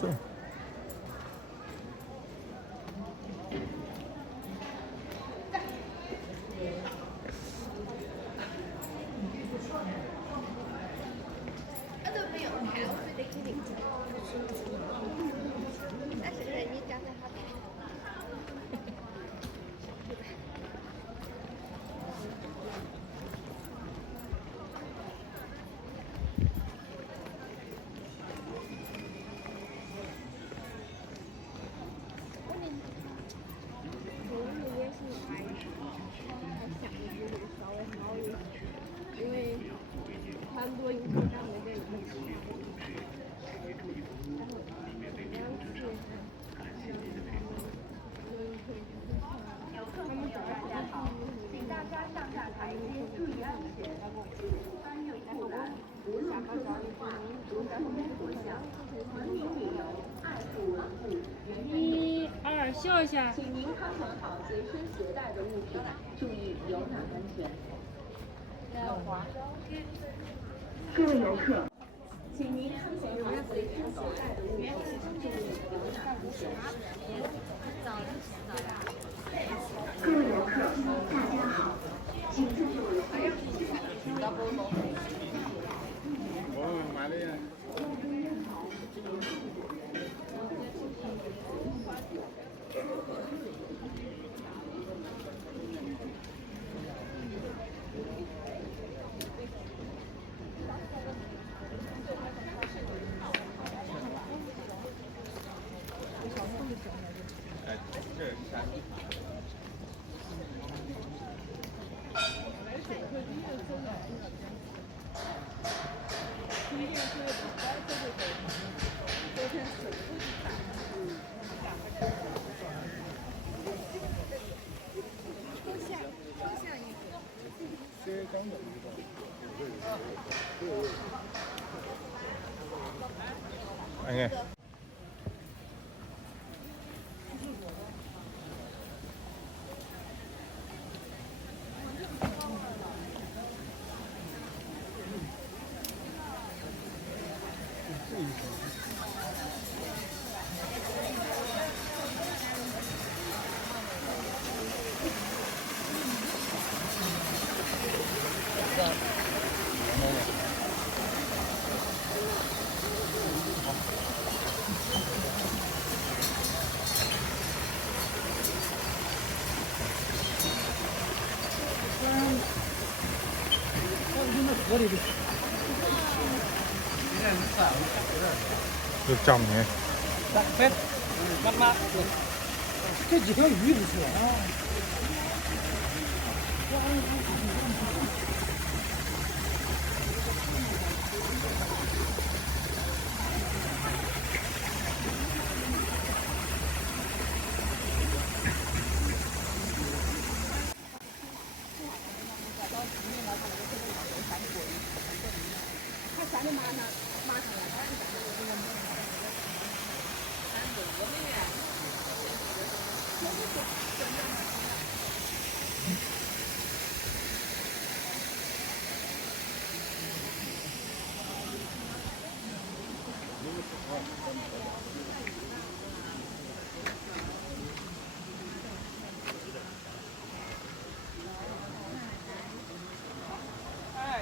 是。1、2，笑一下。请您看管好随身携带的物品，注意游览安全。各位游客，请您看管好随身携带的物品，注意游览安全。各位游客，大家好，请自助游客。买了呀。哎。这涨呢？慢慢，这几条鱼不错啊。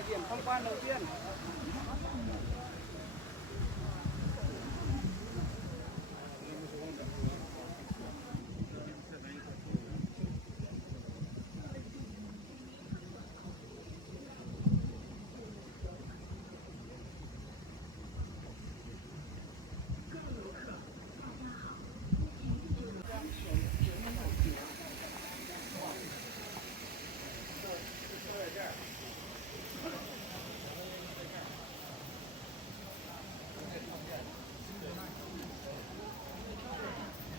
điểm tham quan đầu tiên.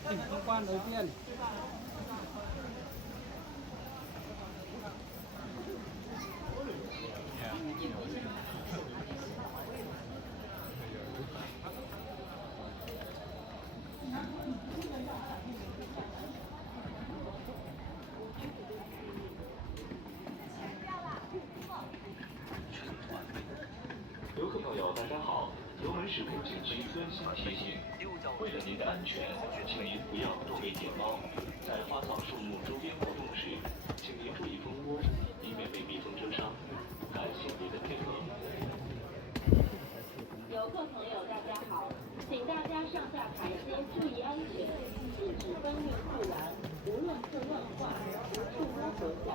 Điểm tham quan đầu tiên. 大家好，游门时刻景区温馨提醒：为了您的安全，请您不要多喂点猫。在花草树木周边活动时，请您注意蜂窝，以免被蜜蜂蛰伤。感谢您的配合。游客朋友，大家好，请大家上下台阶注意安全，禁止搬运护栏，无乱刻乱画，不触摸佛像，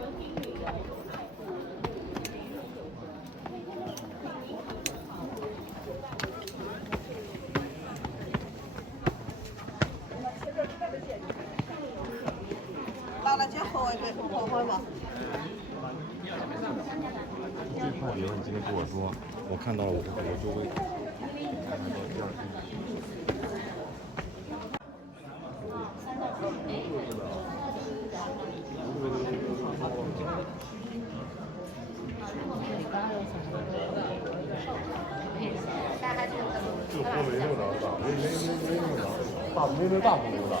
文明旅游，爱护文物，人人有责。请您调整好自己携带的物品。拿了去喝一杯，喝会吧。最怕别人今天跟我说，我看到了我的周围。这个锅没那么大，没那么大，没那大锅那么大。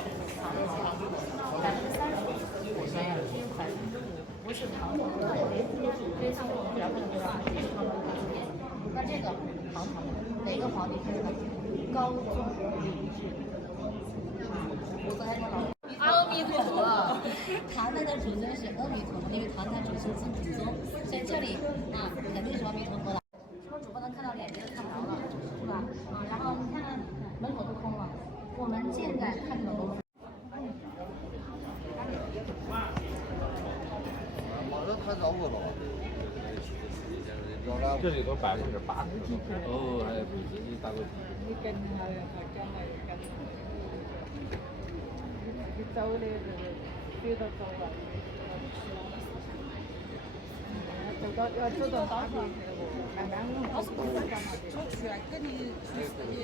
不是糖糖的，所以像我们比较看得到，这是糖糖的这边，那这个糖糖的哪个皇帝开的？高宗李治。我刚才看到阿弥陀佛，唐代的主尊是阿弥陀佛，因为唐代主是曾祖宗，所以这里啊肯定是阿弥陀佛了。从主播能看到脸，别的看不着了，是吧？然后你看门口都空了，我们现在看这种东西。太绕过了，这里头80%。哦，还有你打过底。你跟下来，他跟来跟。你走的飞到走了。走到要走到当地去了，慢慢我们不是干嘛的。出去肯定也。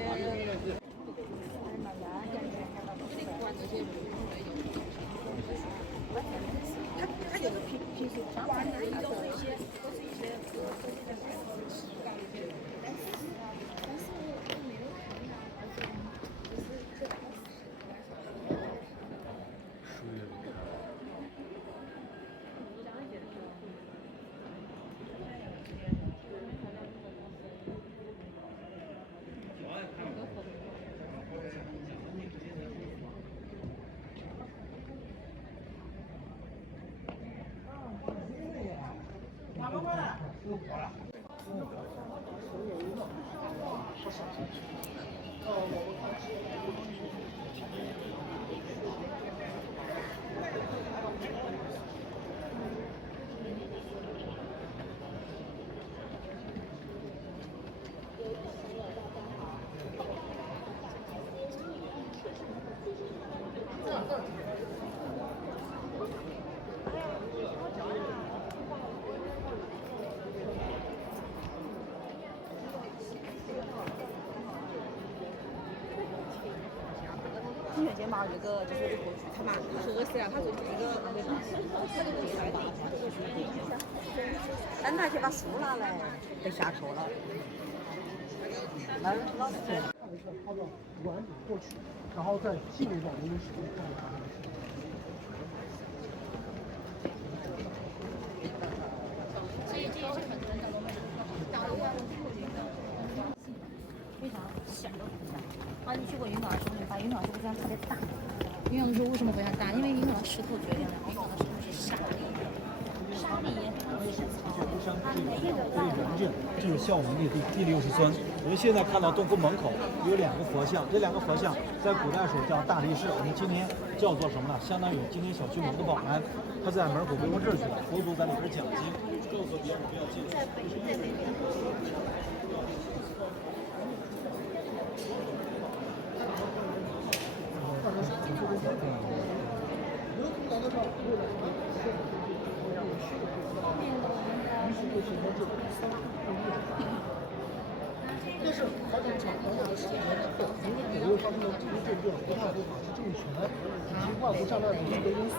慢慢感觉看到不管这些。它就是平时玩的一种一些，都是一些金泉街嘛，有个就是他嘛合适啊，他就是那个那个等他去把书拿来，得下课了。那老师。他的软体过去，然后再进入到人工使用。所以这也是很多人的非常小的湖山。啊，你去过云冈的时候，你发现云冈这个湖山特别大。云冈是为什么非常大？因为云冈的石头决定了云冈的石头是沙砾，沙砾是草，它没有带原件就是孝文帝第60孙。我们现在看到东宫门口有2个佛像，这2个佛像在古代时候叫大力士，我们今天叫做什么呢？相当于今天小区某个保安，他在门口维护秩序，佛祖在里边讲经，告诉别人不要进入。但是好像长得是因为发生的这个政变不太合法，是政权以及外部战乱的一个因素。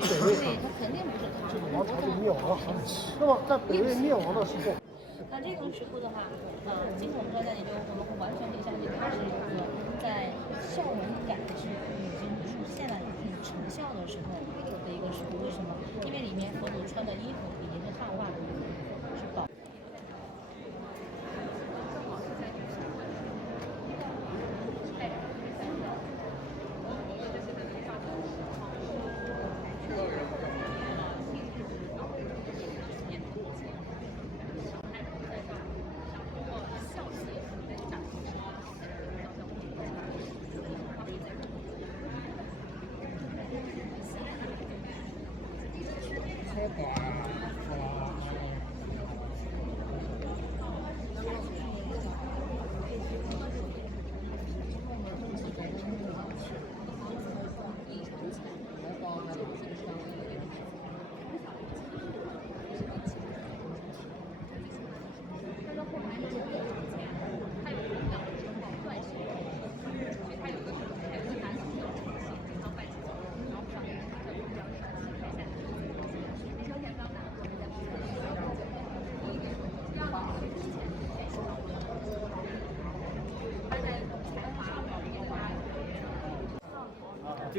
对，它肯定不是它。这个王朝就灭亡了。那么在北魏灭亡的时候，那这种石窟的话，经过我们专家研究，我们会完全可以相信它是一个在孝文改制已经出现了一定成效的时候的一个石窟。为什么？因为里面佛祖穿的衣服以及是汉袜是宝。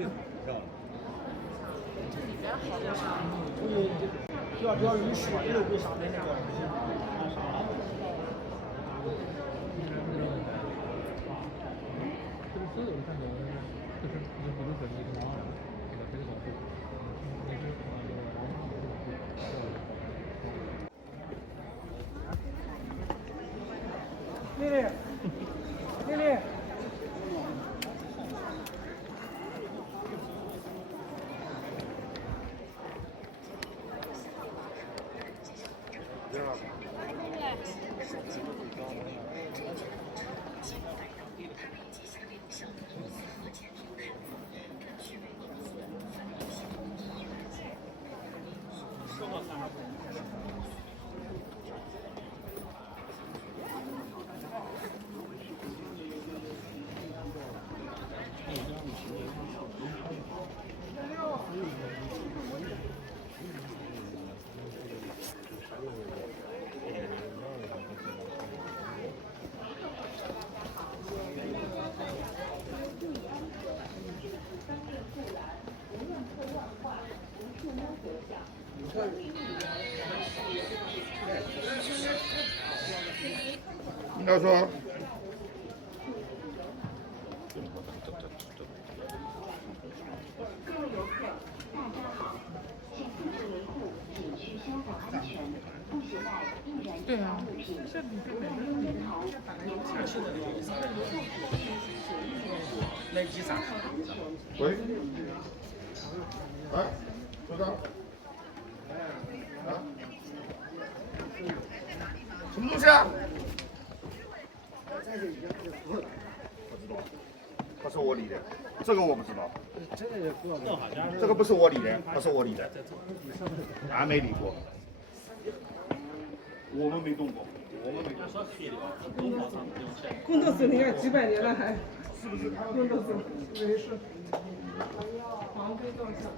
这个漂亮。这里边好多啥？主要是水肉被上面那个丽丽，丽丽。要说。各位游客，大家好，请自觉维护景区消防安全，不携带易燃易爆物品，不乱扔烟头、燃气火源，不在景区随意乱扔。消防安全。喂。哎，组长。啊？什么东西啊？不是我理的，这个我不知道。这个不是我理的，不是我理的，俺没理过。我们没动过，我们没动过。工作室你看几百年了还，是不是？工作室没事。黄飞照相。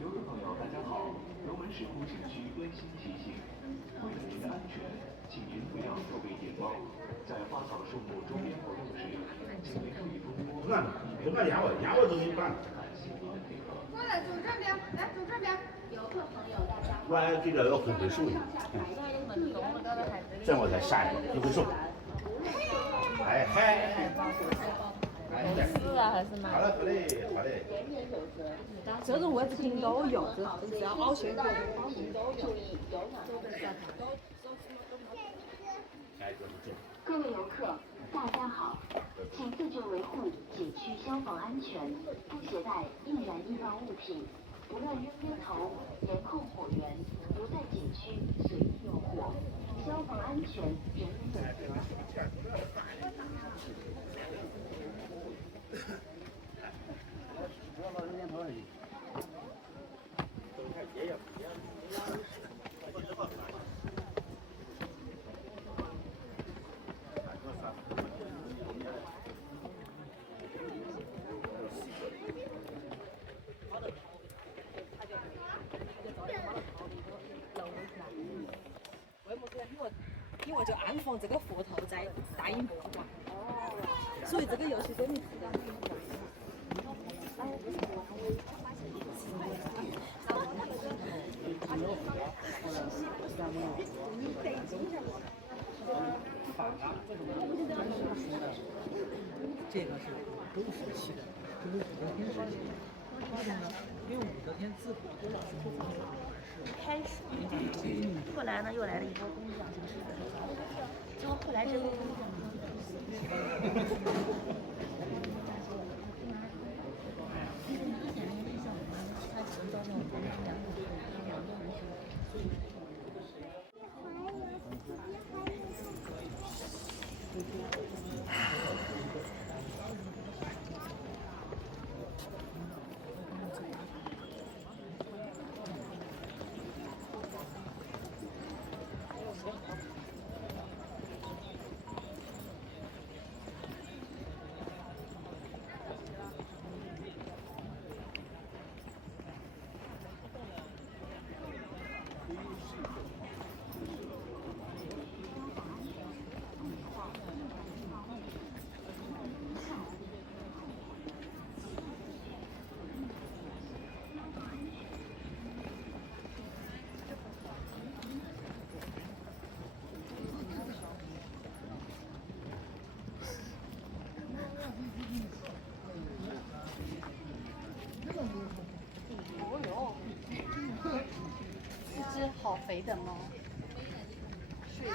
游客朋友，大家好！龙门石窟景区温馨提醒：为了您的安全，请您不要后背点包。在花草树木周边活动时，请您注意风波。不干烟味都没办。感谢您的配合。过来走这边，来走这边。游客朋友，大家好。我这个要会会手的，这我才下一个会会手。哎嗨。是啊，还是吗？好嘞好嘞好嘞。这种位置肯定都有，这是要凹陷的。各位游客，大家好，请自觉维护景区消防安全，不携带易燃易爆物品，不乱扔烟头、严控火源，不在景区随意用火。消防安全人人有责。因为就安放这个佛头在大英博物馆，所以这个游戏真的是。这个是都时期的，这是武则天时期的。为什么呢？因为武则天自古就老是不怎么开始，后来呢又来了一波工匠形式的，结果后来这个工匠只好肥的猫，睡着。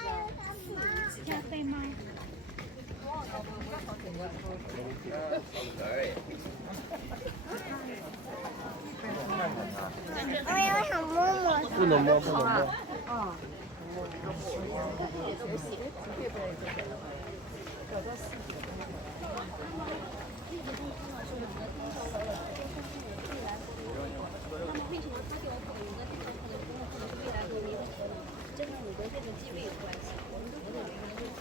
这样飞吗？我也想摸摸。不能摸，不能摸。嗯。为什么他给我口音呢？这种可能跟我可能是未来和离婚真的我跟这个机位有关系。我们都觉得原来就是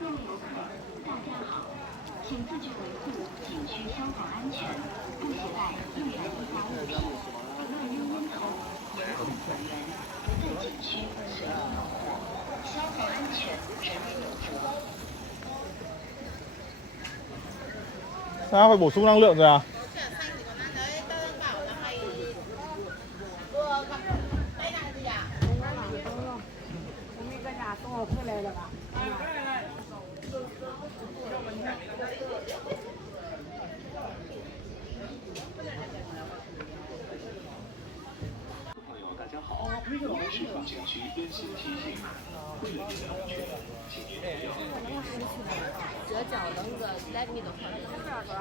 各位游客，大家好，请自觉维护景区消防安全，不携带易燃易爆物品，不乱扔烟头、烟后本人，不在景区随意弄火。消防安全，人人有责。三塊毛蘇冷lượng rồi à?景区温馨提醒，为了您的安全，请您不要。这叫那个奶米的话，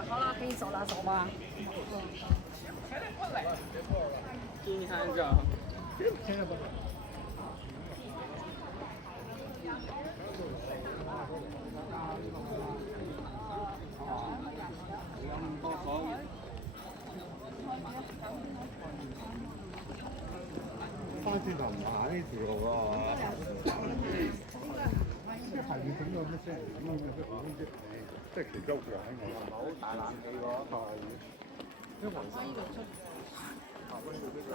好了，给你走了，走吧。你看这。翻轉頭唔係呢條路喎。即係要整到乜聲咁樣嘅好啫，即係其中嘅喺我。好大冷氣喎，係。因為黃西度出。下邊要呢個。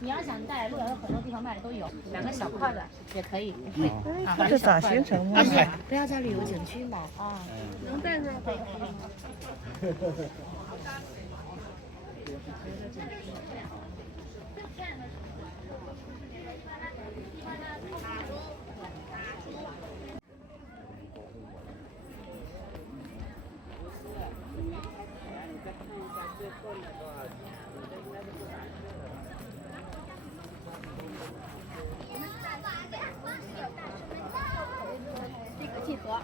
你要想带，路上有很多地方卖的都有，2个小块的也可以。这是咋形成的？不要在旅游景区买啊，能带上可以。这个契合。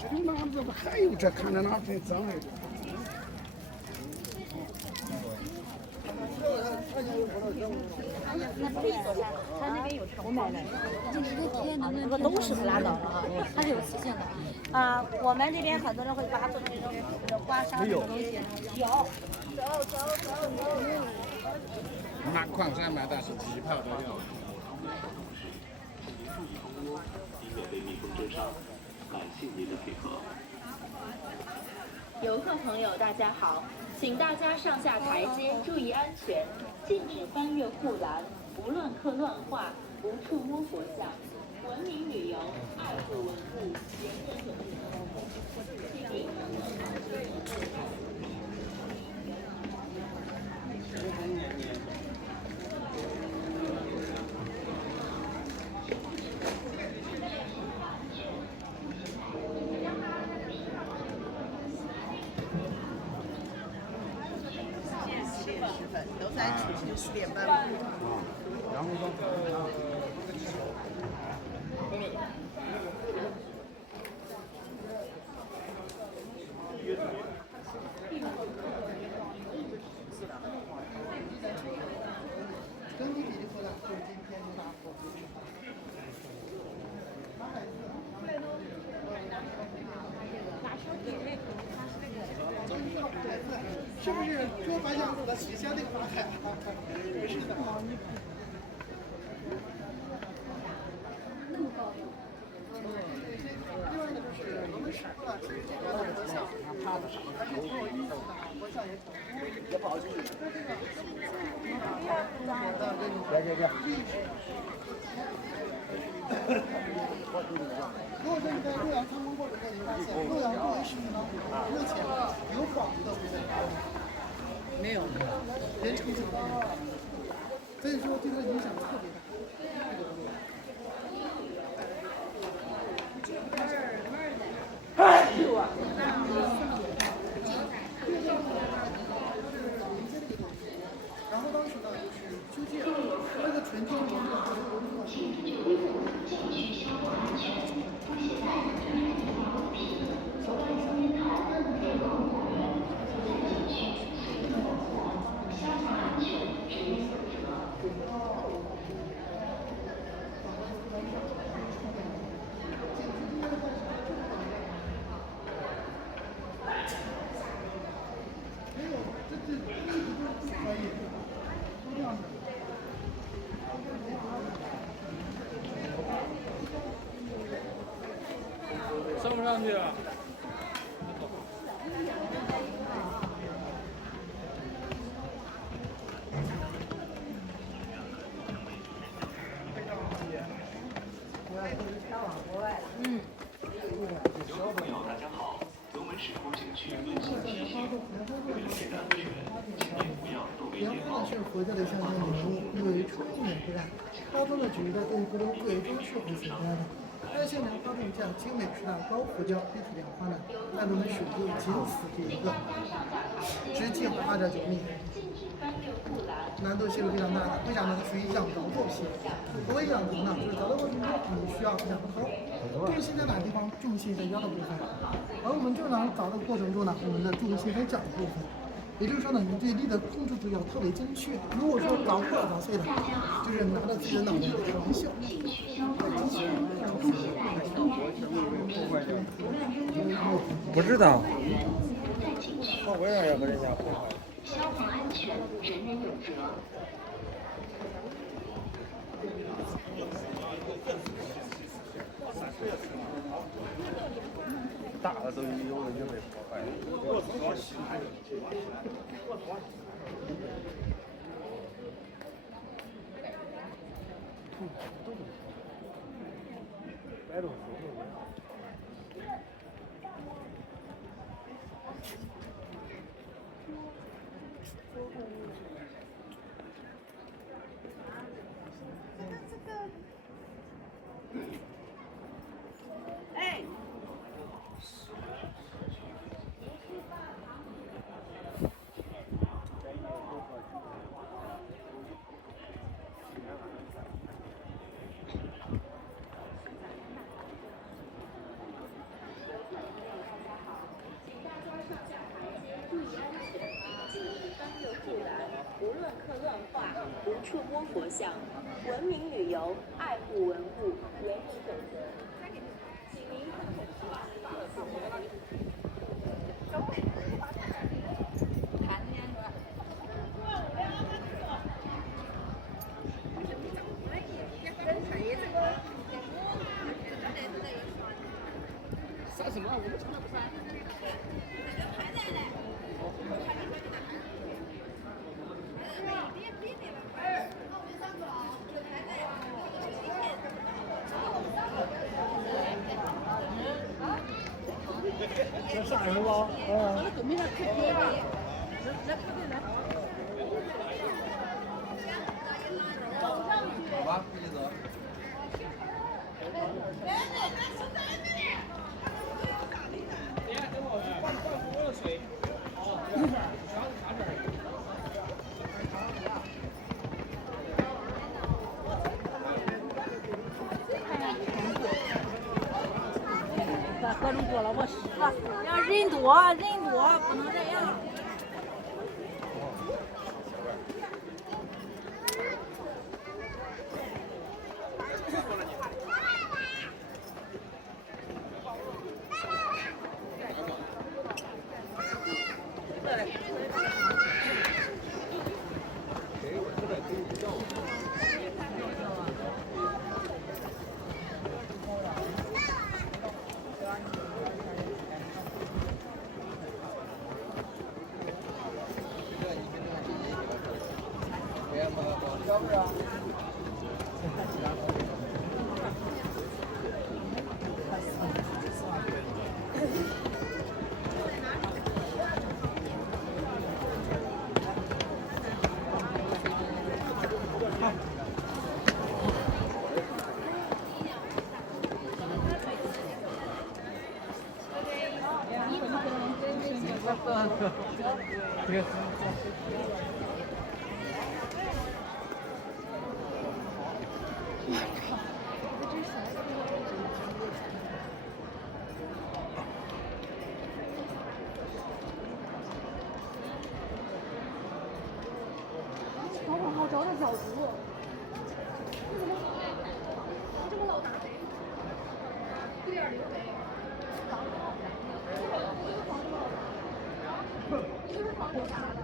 这哪怎么还有这？看着哪挺脏的。他那边有成买的，这个都是不拉倒的啊，它是有期限的啊。我们这边很多人会把它做成那种刮痧这种东西，有。拿矿山买的是机票都有。以免被蜜蜂蛰伤，感谢您的配合。游客朋友，大家好，请大家上下台阶注意安全，禁止翻越护栏，不乱刻乱画，不触摸佛像，文明旅游，爱护文物，人人有责。都在10点半。然后呢？是不是桌白羊座的许仙那个法海？没事的。另外呢，就是我们使出了直接的佛像，还是挺有意思的，佛像也挺多。也不好进去。如果说你在洛阳参观过程中，你发现洛阳作为市民当中，目前有广的部分没有，人成景观，所以说对它的影响特别大。然后当时呢，就是修建那个纯天然的。上不上去啊？游客朋友，大家好！龙门石窟景区温馨提醒：为了您的安全，请您不要周围颠倒。是佛教的象征礼物，因为出入不然，花灯的举的跟各种贵装饰为相关的。而现在花灯这样精美时尚高佛教立体莲花呢，在龙门水库仅此这一个，直径2.9米，难度系数非常大的，为啥呢？它属于仰凿造型。何为仰凿呢？就是凿的过程中你需要非常的高，重心在哪个地方？重心在腰的部分。而我们正常凿的过程中呢，我们的重心在脚的部分。也就是说呢，你对力的控制度要特别精确。如果说凿破了、凿碎了，就是拿着自己的脑袋开玩笑。不知道。为啥要跟人家破坏？消防安全，人人有责。大的都有人就被破坏了。哎。无论客乱话，无触摸佛像，文明旅游，爱护文物，为人守则。请您啥什么？我们从来不翻。这啥人吧？我准备了开别的，来排队来。好吧，一起走。各种过了，我死了。要人多，不能这样。来来。好好好，找点角度。你怎么你这么老拿谁？有点刘备。就是防火啥的。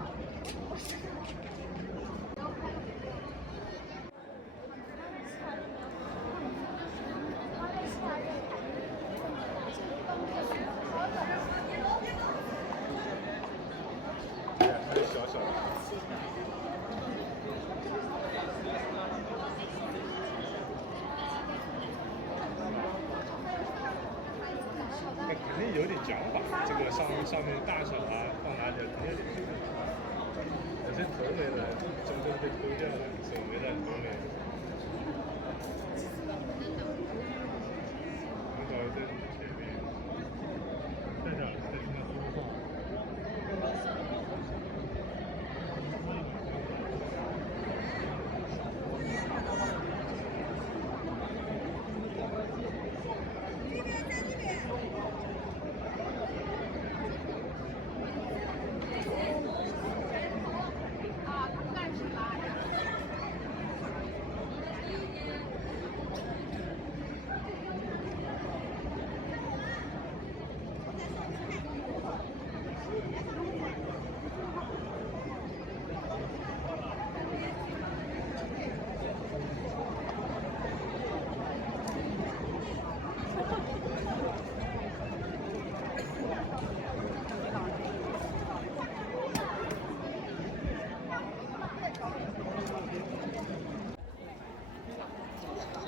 小小的。那肯定有点讲法，这个上面大小啊，放哪里肯定有点讲法。有些头没了，真正被抠掉了，手没了，头没了。很早在前面，站上再去那东放。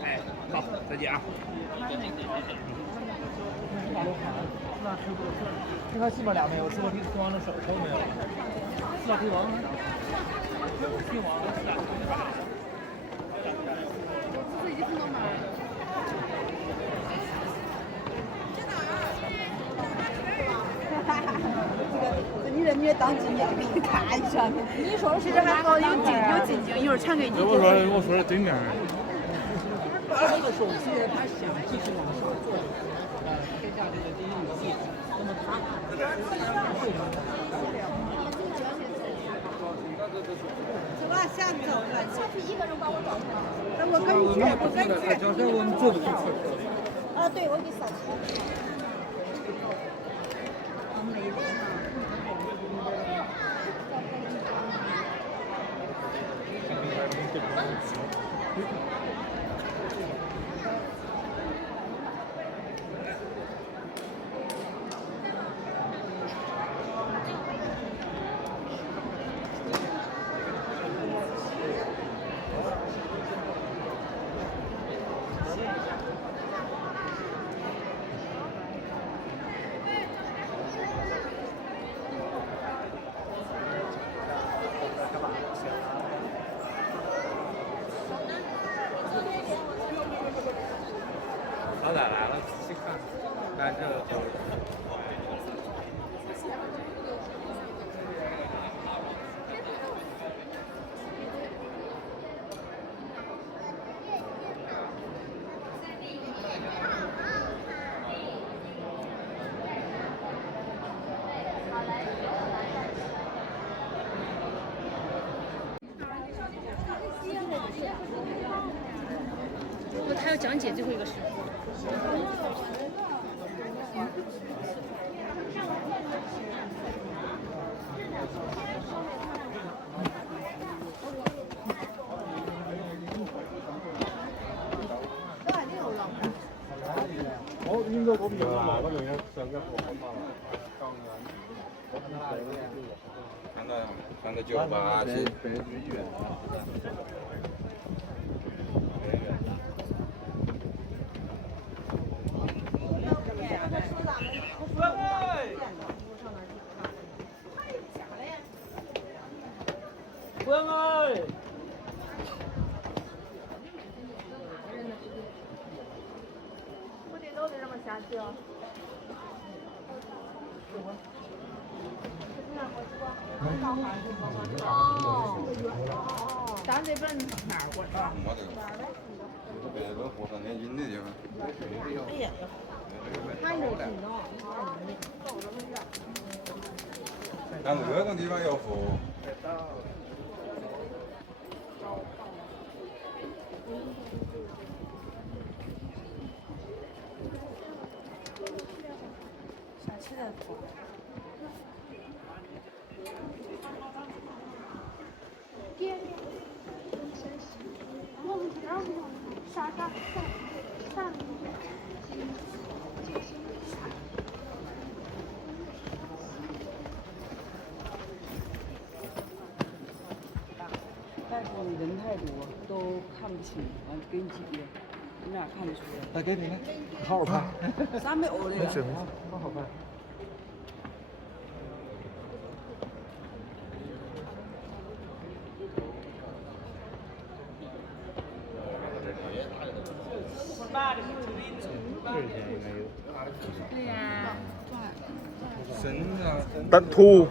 哎，好，再见啊。这块基本俩没有，四个帝王的手都没有。四个帝王，帝王自己碰到哪儿？这女人没当景点，给你看一下。你说其实还好，有近景，一会儿传给你。我说的对面。这个手机他想继续往上做，天下这个第一武器，那么他是吧？想走了，是一个人帮我找出来。那我跟你说，我跟你说。我们做不出来。啊，对，我给扫清。老奶来了，仔细看，但这就。他要讲解最后一个诗。哦，应该我们有啊，我那个上个火好了，看到98去。北区医院。不要哎！我得都得这么下去啊。哦，咱这边哪儿过去？这个火上连阴的地方。哎呀，看着挺高。但这种地方要扶。下起来扶。爹，我们这儿啥？但是人太多，都看不清，完给你几遍，你哪看得出来？来给你看，好好拍。啥没欧的呀？好好拍。对呀。Tận thu.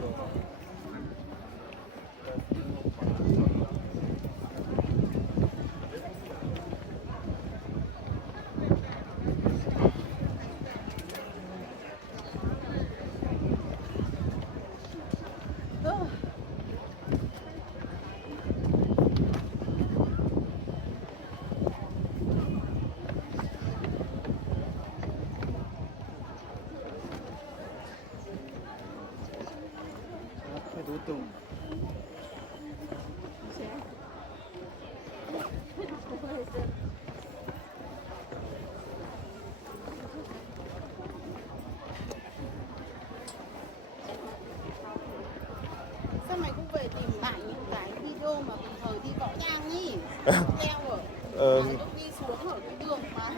Sao mày không về tìm lại những cái video mà bình thời đi võ nhang ý, leo ở lúc đi xuống ở cái đường mà.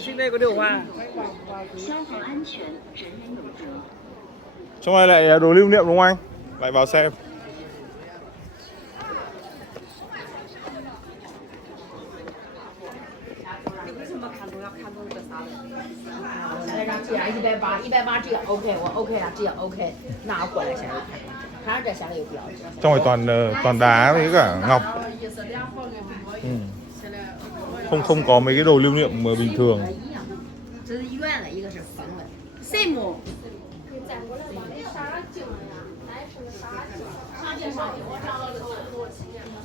Xin đây có điều hòa. Trong này lại đồ lưu niệm đúng không anh? Lại vào xem. Đây là 180这个 OK， 我 OK 了，这样 OK， 那我过来先看这下面有标志。Trong này toàn đá với cả ngọc. Không có mấy cái đồ lưu niệm mà bình thường. 这是圆的，一个是方的。什么？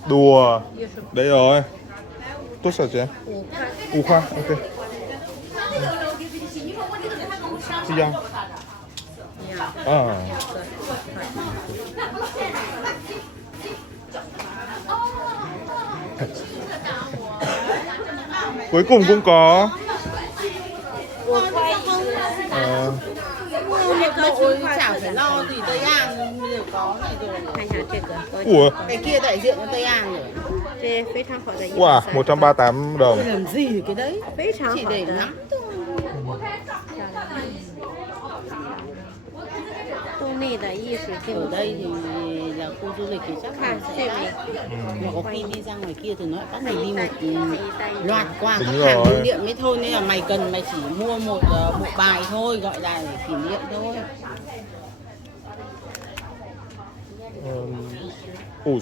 Đùa. Đấy rồi. Tốt sao chị? U khoa, ok. Chị Giang. À. Cuối cùng cũng có. Ôi, chả phải lo gì Tây An đều có này rồi. Ủa. Cái kia đại diện cho Tây An rồi. Wow, 138 đồng. Làm gì cái đấy? Chỉ để ngắm thôi. Ở đây thì là khu du lịch thì chắc là sẽ mà có khi đi ra ngoài kia thì nó các mày đi một loạt qua các hàng lưu niệm ấy thôi, nên là mày cần mày chỉ mua một bộ bài thôi, gọi là để kỷ niệm thôi. Ủ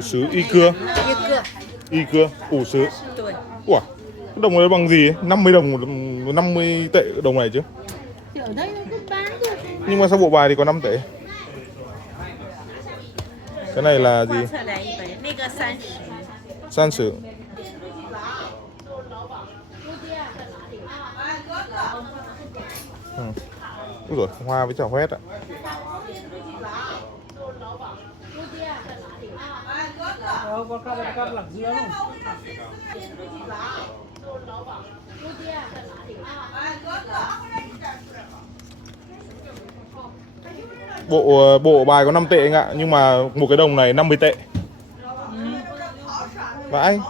sứ y cưa. Y cưa, ủ sứ. Ủa, cái đồng này bằng gì? 50 đồng, 50 tệ đồng này chứ. Thì ở đây nó cứ bán được. Nhưng mà sao bộ bài thì có 5 tệ? Cái này là gì? San sử. Úi dồi, hoa với chảo hoét ạ. Con lạc dưa không? Bộ bài có 5 tệ anh ạ, nhưng mà một cái đồng này 50 tệ. Vãi.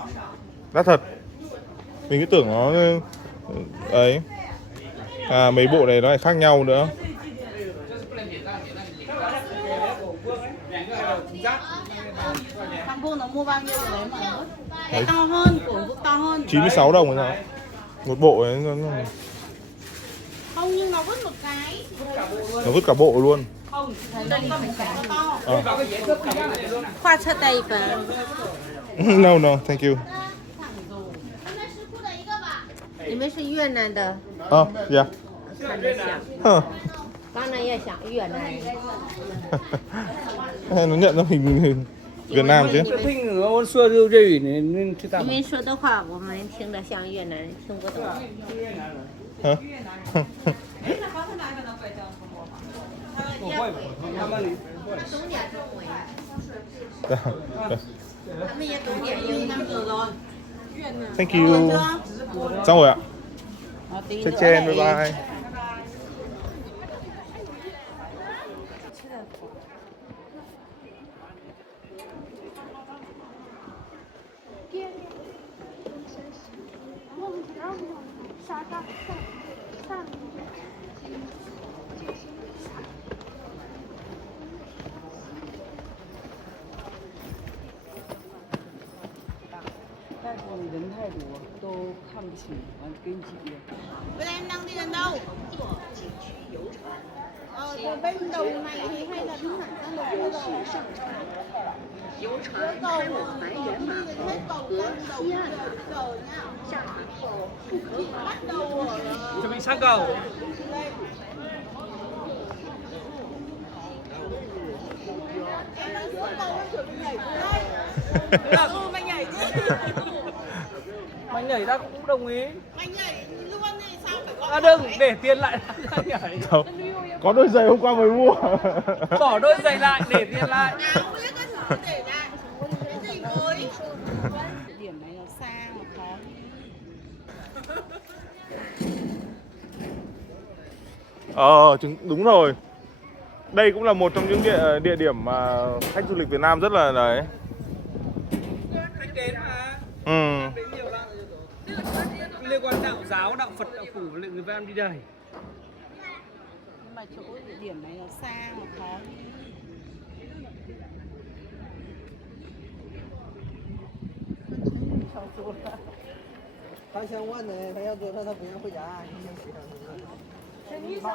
Đắt thật. Mình cứ tưởng nó ấy. À, mấy bộ này nó lại khác nhau nữa. Thằng Vương nó mua bao nhiêu đấy mà mất. Cái to hơn, của cũng to hơn. 96 đồng rồi sao? Một bộ ấy nó... Không, nhưng nó vứt một cái. Nó vứt cả bộ luôn. Không, thấy đây có một cái to. Khoa车带一本。 No, no, thank you. 你们是越南的？ Yeah. 看着像。当然也像越南人。 Nó nhận ra mình Việt Nam chứ. 你们说的话我们听着像越南人，听不懂。 Hả? Thank you. Xong rồi ạ. Check trên, bye bye. Bây giờ em đang đi đến đâu? Từ bên đầu này thì hay là đi thẳng sang đầu kia rồi? Dưới cầu mà đi đến hết cầu sang đầu kia rồi nhá. Bắt đầu ở... Chuẩn bị sang cầu. Em đang xuống cầu, em chuẩn bị nhảy xuống đây. Mày nhảy chứ. Mày nhảy ra cũng đồng ý. Mày nhảy luôn thì sao phải gọi. À đừng, để tiền lại nhảy. Đâu. Có đôi giày hôm qua mới mua. Bỏ đôi giày lại, để tiền lại. Nào biết cái thứ để lại. Cái gì mới. Điểm này nó xa mà khó. Đúng rồi. Đây cũng là một trong những địa điểm mà khách du lịch Việt Nam rất là đấy. Khách đến mà. Đến nhiều lắm. Liên quan đạo giáo, đạo Phật, đạo phủ, người Việt Nam đi đây. Nhưng mà chỗ địa điểm này nó xa mà khó.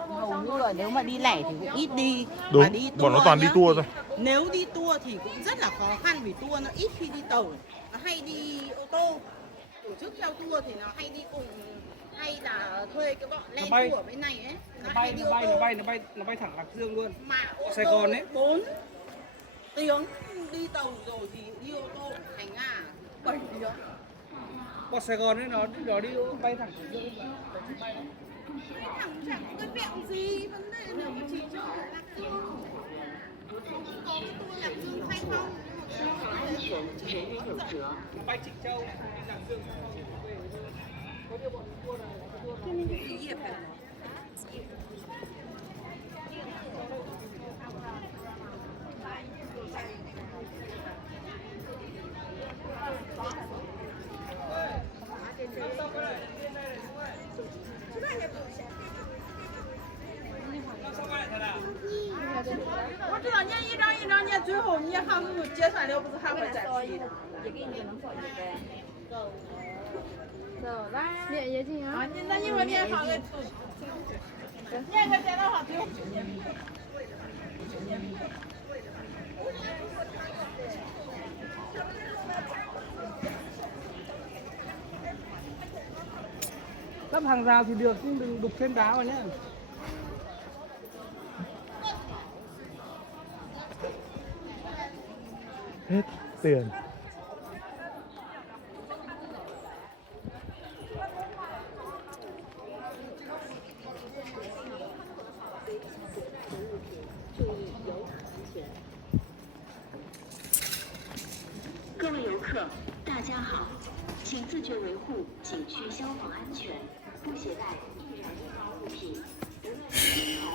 Hầu như là nếu mà đi lẻ thì cũng ít đi. Đúng, mà đi tour bọn nó toàn đi tour thôi. Nếu đi tour thì cũng rất là khó khăn vì tour nó ít khi đi tàu, nó hay đi ô tô. Tổ chức theo tour thì nó hay đi cùng hay là thuê cái bọn len bay. ở bên này ấy. Nó bay thẳng Lạc Dương luôn. Mà ô Sài tô Gòn ấy 4 tiếng đi tàu rồi thì đi ô tô thành 7 tiếng. Bọn Sài Gòn ấy nó đi bay thẳng Lạc Dương. Thẳng chẳng cái vẹo gì, vấn đề là chỉ cho Lạc Dương. Không có cái tour Lạc Dương hay không? 消防安全，人人有责。 Bay Trịnh Châu, đi Lạc Dương xong rồi về. Có nhiều bọn mua này, có nhiều bọn我知道你一张年，最后你航空结算了，不是还会再批？也给你就能做一呗。走啦，免疫金啊！那你说年航个，年个电脑上丢。Lắp hàng rào thì được nhưng đừng đục thêm đá vào nhé. Hết tiền. Các位游客，大家好，请自觉维护景区消防安全，不携带易燃易爆物品，无论是